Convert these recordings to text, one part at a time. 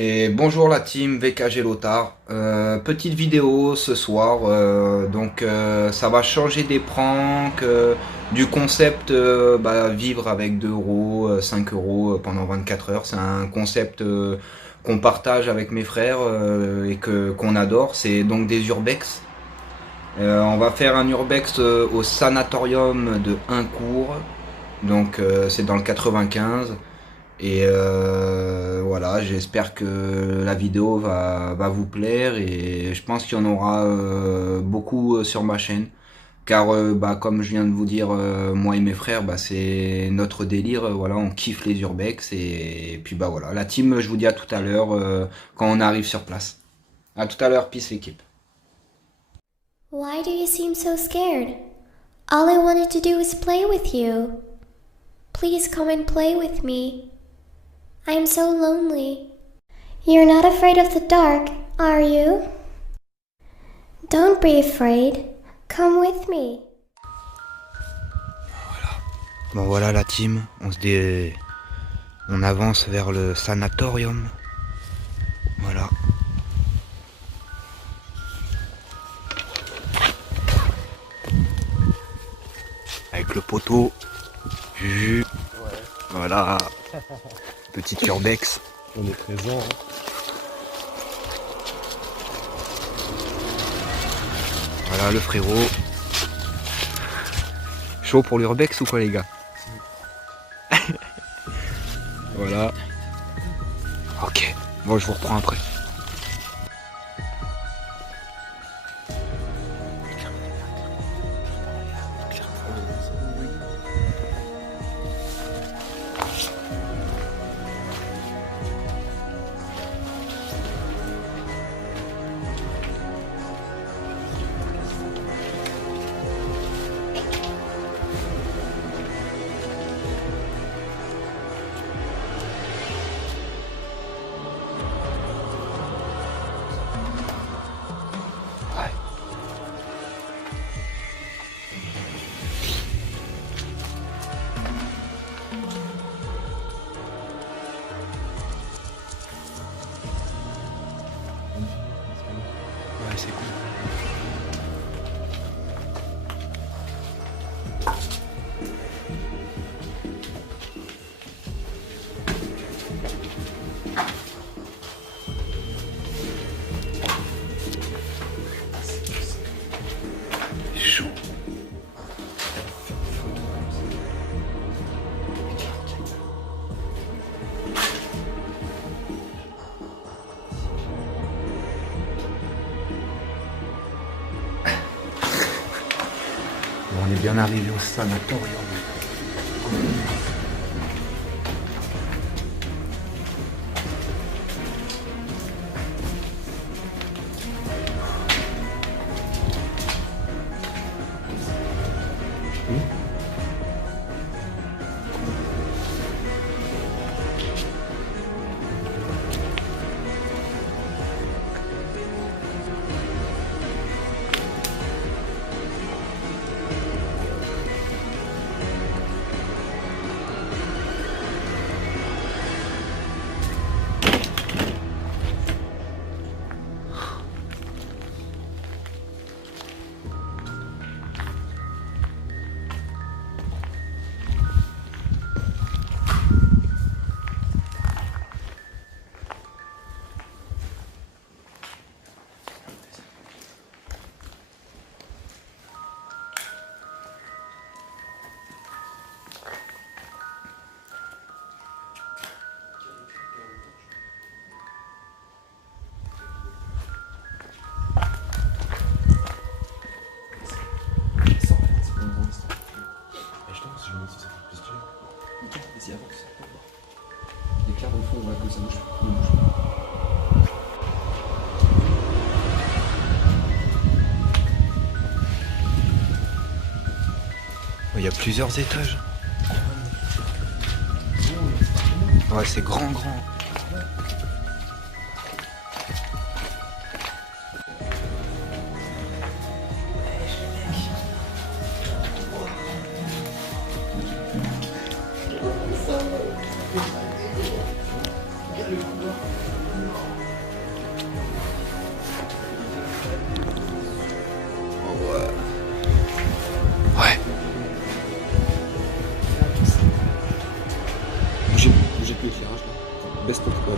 Et bonjour la team VKG Lothar. Petite vidéo ce soir, ça va changer des pranks, du concept vivre avec 2 euros, 5 euros pendant 24 heures. C'est un concept qu'on partage avec mes frères qu'on adore. C'est donc des urbex. On va faire un urbex au sanatorium de Hincourt, c'est dans le 95. Et voilà, j'espère que la vidéo va vous plaire et je pense qu'il y en aura beaucoup sur ma chaîne. Car comme je viens de vous dire, moi et mes frères, c'est notre délire, voilà, on kiffe les urbex et puis voilà, la team, je vous dis à tout à l'heure quand on arrive sur place. À tout à l'heure, peace l'équipe. Why do you seem so scared? All I wanted to do is play with you. Please come and play with me. I'm so lonely. You're not afraid of the dark, are you? Don't be afraid. Come with me. Bon voilà la team, on avance vers le sanatorium. Voilà. Avec le poteau. Ouais. Voilà. Petite urbex. On est présent. Voilà le frérot. Chaud pour l'urbex ou quoi les gars? Voilà. Ok. Bon, je vous reprends après. Ouais, c'est cool. Chaud. On est bien arrivé au sanatorium. Si avant que ça peut voir. L'éclair au fond, on voit que ça bouge. Ne bouge pas. Il y a plusieurs étages. Ouais, c'est grand. Ouais. Bougez plus l'éclairage là. Baisse ton poids.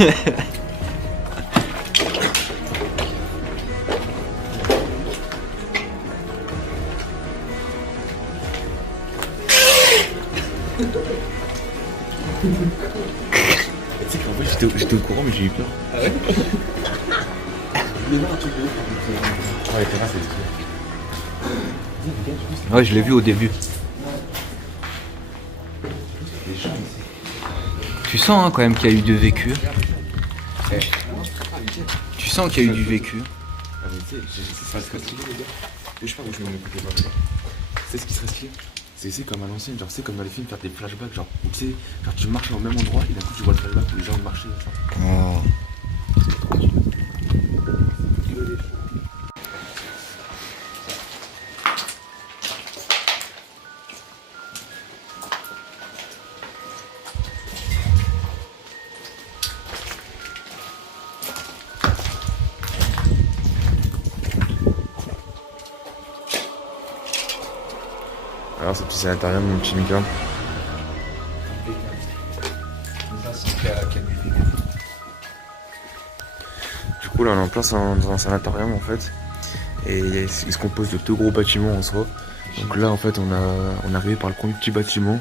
Tu sais qu'en fait j'étais au courant mais j'ai eu peur. Ah ouais. Mais voir un truc de ouf. Ouais, t'es là, c'est Ouais, je l'ai vu au début. Tu sens hein, quand même qu'il y a eu du vécu. Tu sens qu'il y a eu du vécu. Ah mais tu sais, ça serait stylé les gars. Je sais pas où je me mets les balles. Tu sais ce qui serait stylé? C'est comme à l'ancienne, genre c'est comme dans les films faire des flashbacks, genre où tu sais, genre tu marches au même endroit et d'un coup tu vois le flashback où les gens marchaient et ça. Oh. Alors c'est petit à l'intérieur mon petit Mika. Du coup là on est en place dans un sanatorium en fait. Et il se compose de deux gros bâtiments en soi. Donc là en fait on est arrivé par le premier petit bâtiment.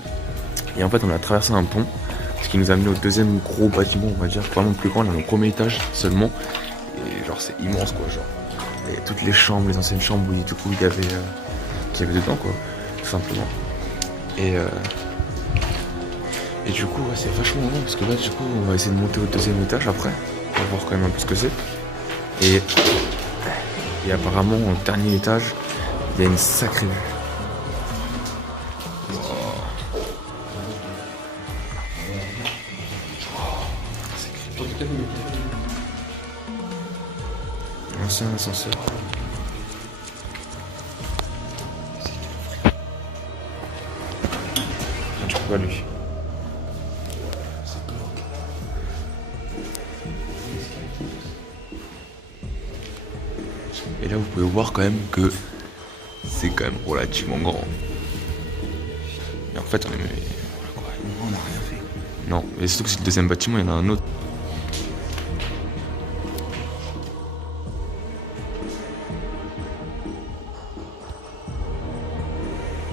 Et en fait on a traversé un pont. Ce qui nous a amené au deuxième gros bâtiment on va dire, vraiment plus grand, on est au premier étage seulement. Et genre c'est immense quoi, genre. Et toutes les chambres, les anciennes chambres où du coup il y avait dedans quoi, tout simplement. Et du coup ouais, c'est vachement long parce que là du coup on va essayer de monter au deuxième étage après. On va voir quand même un peu ce que c'est. Et apparemment au dernier étage il y a une sacrée vue. Ancien ascenseur. Du coup, lui. Et là, vous pouvez voir quand même que c'est quand même relativement grand. Et en fait, on a On n'a rien fait. Non, et surtout que c'est le deuxième bâtiment, il y en a un autre.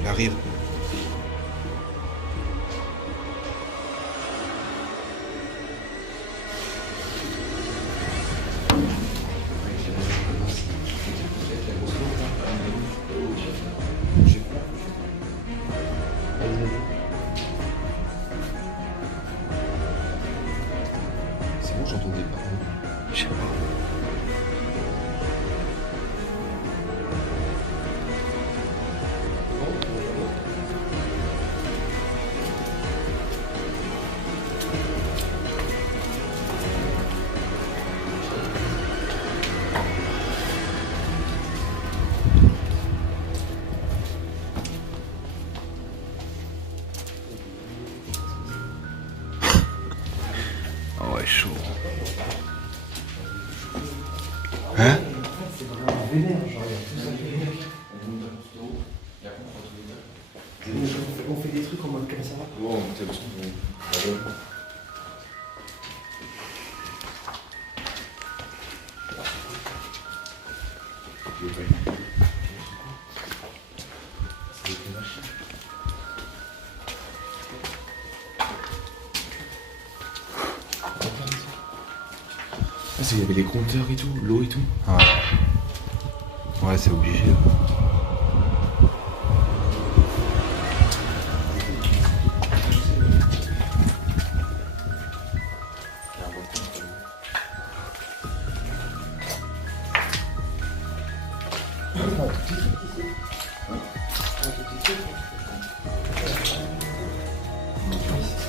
Il arrive. C'est bon, j'entendais pas. Je sais pas. Hein? C'est vraiment vénère, genre, il y a tout ça qui est. On fait des trucs en mode comme ça. Bon, t'es le son. Ah, il y avait les compteurs et tout, l'eau et tout. Ouais, c'est obligé.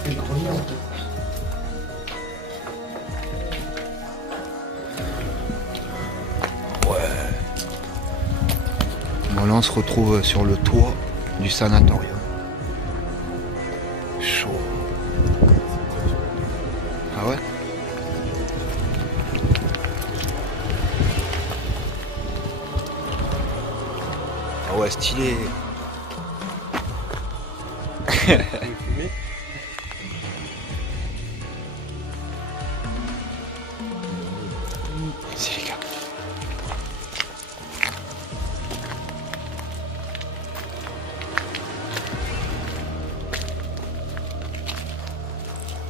C'est le grenier en fait. Bon, là, on se retrouve sur le toit du sanatorium. Chaud. Ah ouais? Ah ouais, stylé. C'est les gars.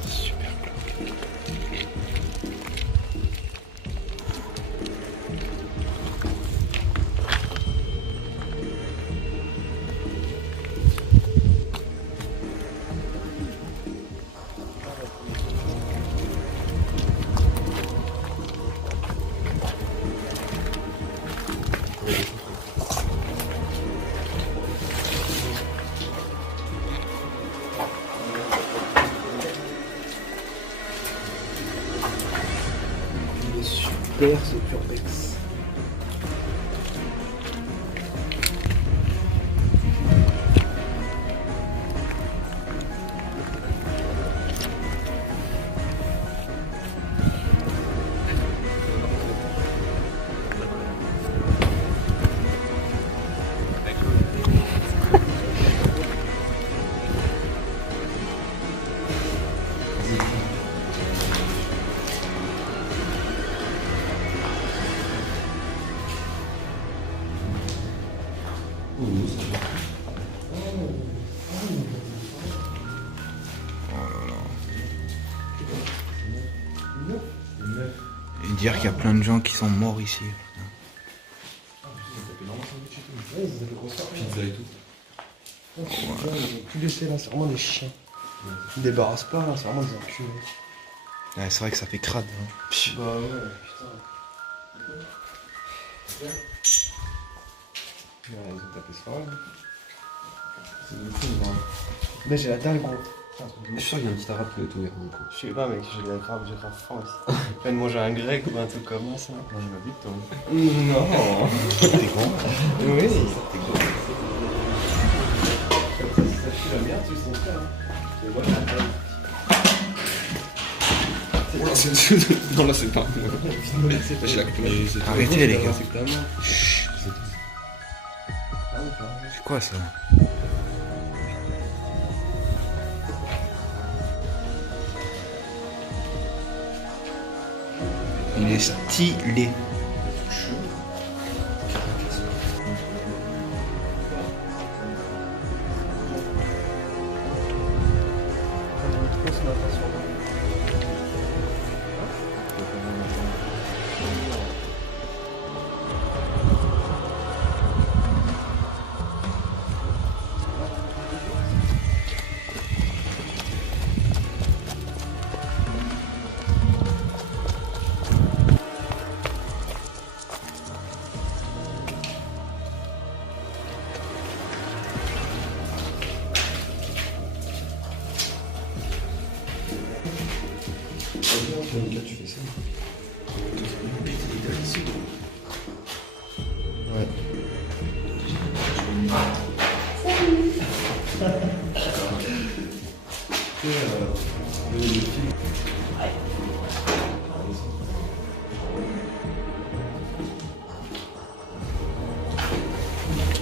Super glauque. Il est super ce Purbex. Et dire qu'il y a plein de gens qui sont morts ici. Pizza et tout. Ils ont tout laissé là, c'est vraiment des chiens. Ils débarrassent pas, là, c'est vraiment des enculés. Ouais, c'est vrai que ça fait crade. Hein. Psh. Bah ouais, putain. Ouais, ils ont tapé ça, là. C'est de fou, hein. Mais j'ai la dalle, gros. Je suis sûr qu'il y a un petit arabe qui doit tout ouvert, du coup. Je sais pas, mec, j'ai grave faim aussi. Je viens de manger un grec ou un truc comme ça. Moi, je m'habite, toi. Non. T'es grand? Oui. T'es gros. Ça pue la merde, tu sens ça. Mais moi, j'ai la dalle. Oh là, c'est... Non, là, c'est pas... J'ai la coupe. Arrêtez, les gars. C'est que ta main. Chut. Ah oui, pardon. C'est quoi ça? Il est stylé. Trop ce matin sur moi.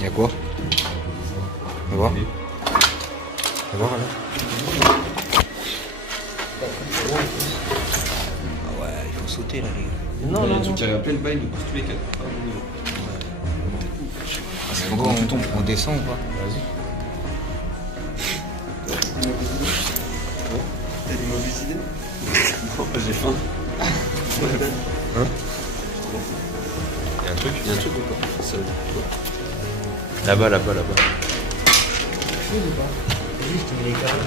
Y'a quoi? Fais voir. Fais voir là. Ah ouais, il faut sauter là les gars. Non, non, non. Il y a plein de bails de partout les quatre. C'est bon, on descend ou pas? Vas-y. T'as des mauvaises idées? Non, j'ai faim. Hein? Y'a un truc ou pas? Ça, Là-bas, là-bas. Juste, mais les carrés.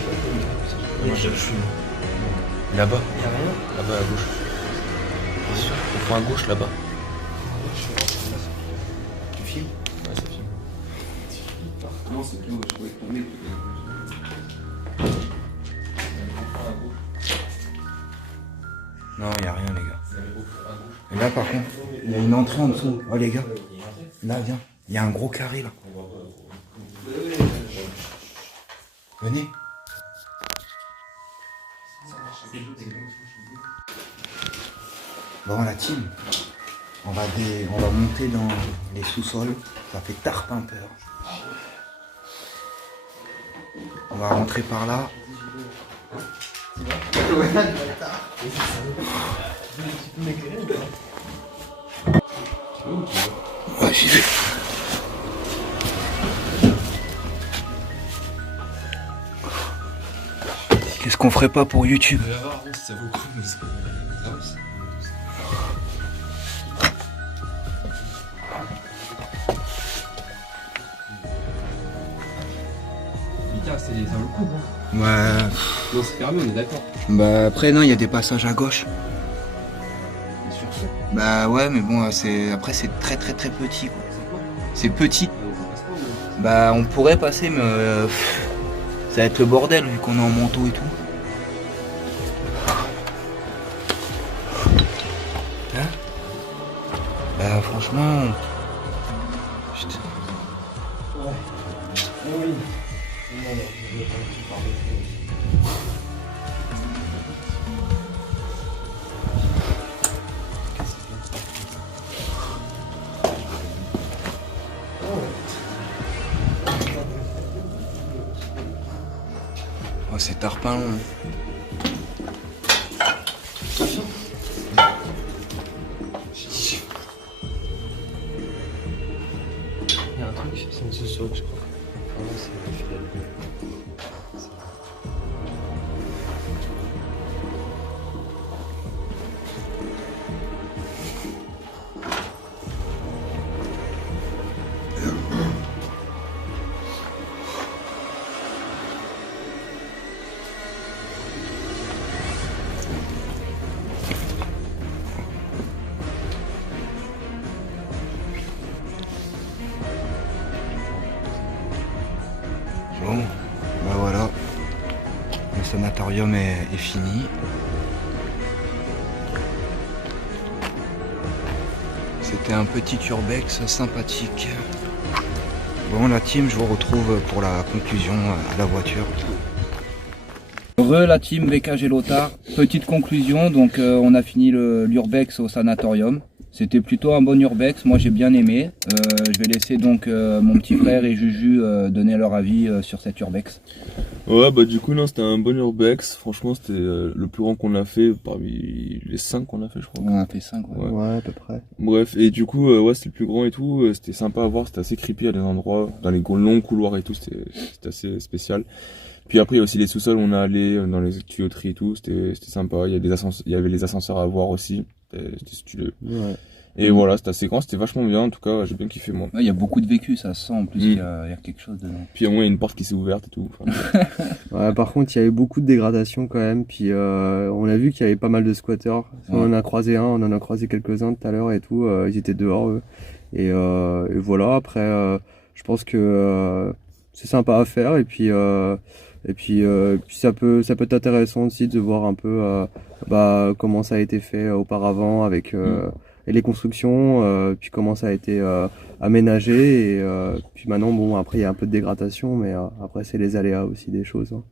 moi je fume. Là-bas, Y'a rien? là-bas à gauche. Bien sûr. Au point à gauche, là-bas. Tu filmes? Ouais, ça filme. Non, c'est clos, je trouvais qu'on est. Non, y'a rien les gars. Et là par contre, il y a une entrée en dessous. Oh les gars, là viens, il y a un gros carré là. Venez. Bon la team, on va monter dans les sous-sols. Ça fait tarpin peur. On va rentrer par là. Ouais, j'y vais. Qu'est-ce qu'on ferait pas pour YouTube? On va voir si ça vaut le coup, mais c'est. Ah ouais, Mika, ça vaut le coup, non? Ouais. Non, c'est permis, on est d'accord. Bah après non, il y a des passages à gauche. Bien sûr, c'est Bah ouais, mais bon, après c'est très petit quoi. quoi? C'est petit. On passe pas ou... Bah on pourrait passer, mais ça va être le bordel vu qu'on est en manteau et tout. Hein? Bah franchement. Putain. Ouais. Oui. Non, non, je veux pas que tu parles de ça. Oh, c'est tarpin long. Il y a un truc, c'est une sous-sol, je crois. Ah non, c'est le filet. Bon, bah voilà. Le sanatorium est fini. C'était un petit urbex sympathique. Bon la team, je vous retrouve pour la conclusion à la voiture. La team VKG Lothar. Petite conclusion, donc on a fini l'urbex au sanatorium. C'était plutôt un bon urbex, moi j'ai bien aimé. Je vais laisser donc mon petit frère et Juju donner leur avis sur cet urbex. Ouais, bah du coup, non, c'était un bon urbex. Franchement, c'était le plus grand qu'on a fait parmi les 5 qu'on a fait, je crois. On a fait 5, ouais. Ouais, à peu près. Bref, et du coup, ouais, c'était le plus grand et tout. C'était sympa à voir, c'était assez creepy à des endroits, dans les longs couloirs et tout, c'était assez spécial. Puis après, il y a aussi les sous-sols où on est allé, dans les tuyauteries et tout, c'était sympa. Il y avait les ascenseurs à voir aussi, c'était stylé. Ouais. Et voilà, c'était assez grand, c'était vachement bien, en tout cas, j'ai bien kiffé moi. Il y a beaucoup de vécu, ça se sent en plus, il y a quelque chose dedans. Puis au moins, il y a une porte qui s'est ouverte et tout. Enfin, Ouais, par contre, il y avait beaucoup de dégradation quand même. Puis on a vu qu'il y avait pas mal de squatteurs. On en a croisé on en a croisé quelques-uns tout à l'heure et tout. Ils étaient dehors eux. Et voilà. Après, je pense que c'est sympa à faire. Et puis ça peut être intéressant aussi de voir un peu comment ça a été fait auparavant avec et les constructions, puis comment ça a été aménagé. Et puis maintenant, bon, après il y a un peu de dégradation, mais après c'est les aléas aussi des choses. Hein.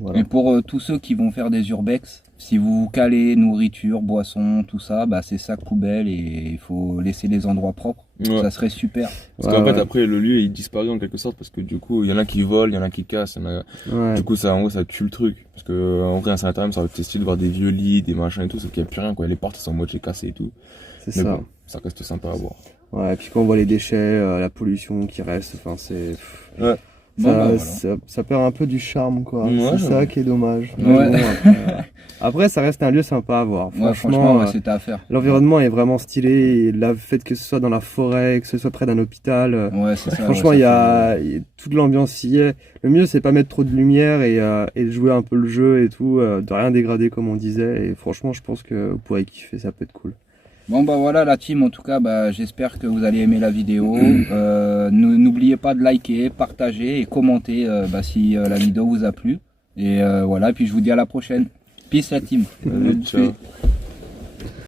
Voilà. Et pour tous ceux qui vont faire des urbex, si vous vous calez nourriture, boisson, tout ça, bah c'est sac poubelle et il faut laisser les endroits propres. Ouais. Ça serait super. Parce qu'en fait, après, le lieu il disparaît en quelque sorte parce que du coup, il y en a qui volent, il y en a qui cassent. Du coup, ça, en gros, ça tue le truc. Parce que en vrai, un sanatorium, ça aurait été stylé de voir des vieux lits, des machins et tout, sauf qu'il n'y a plus rien, quoi. Les portes elles sont moitié cassées et tout. C'est Mais ça. bon, ça reste sympa à voir. Ouais, et puis quand on voit les déchets, la pollution qui reste, enfin c'est. Ouais. Bon, bah, voilà. Ça perd un peu du charme, quoi. Ouais, C'est j'avoue. ça qui est dommage. Ouais. Mais bon, après, ça reste un lieu sympa à voir. Ouais, franchement, ouais, c'était à faire. L'environnement est vraiment stylé. Et le fait que ce soit dans la forêt, que ce soit près d'un hôpital. Ouais, c'est ça. Franchement, ouais, il y ça a toute l'ambiance y est. Le mieux, c'est pas mettre trop de lumière et de jouer un peu le jeu et tout, de rien dégrader comme on disait. Et franchement, je pense que vous pourrez kiffer, ça peut être cool. Bon bah voilà la team, en tout cas bah, j'espère que vous allez aimer la vidéo. N'oubliez pas de liker, partager et commenter bah, si la vidéo vous a plu. Et voilà, puis je vous dis à la prochaine. Peace la team. Ciao.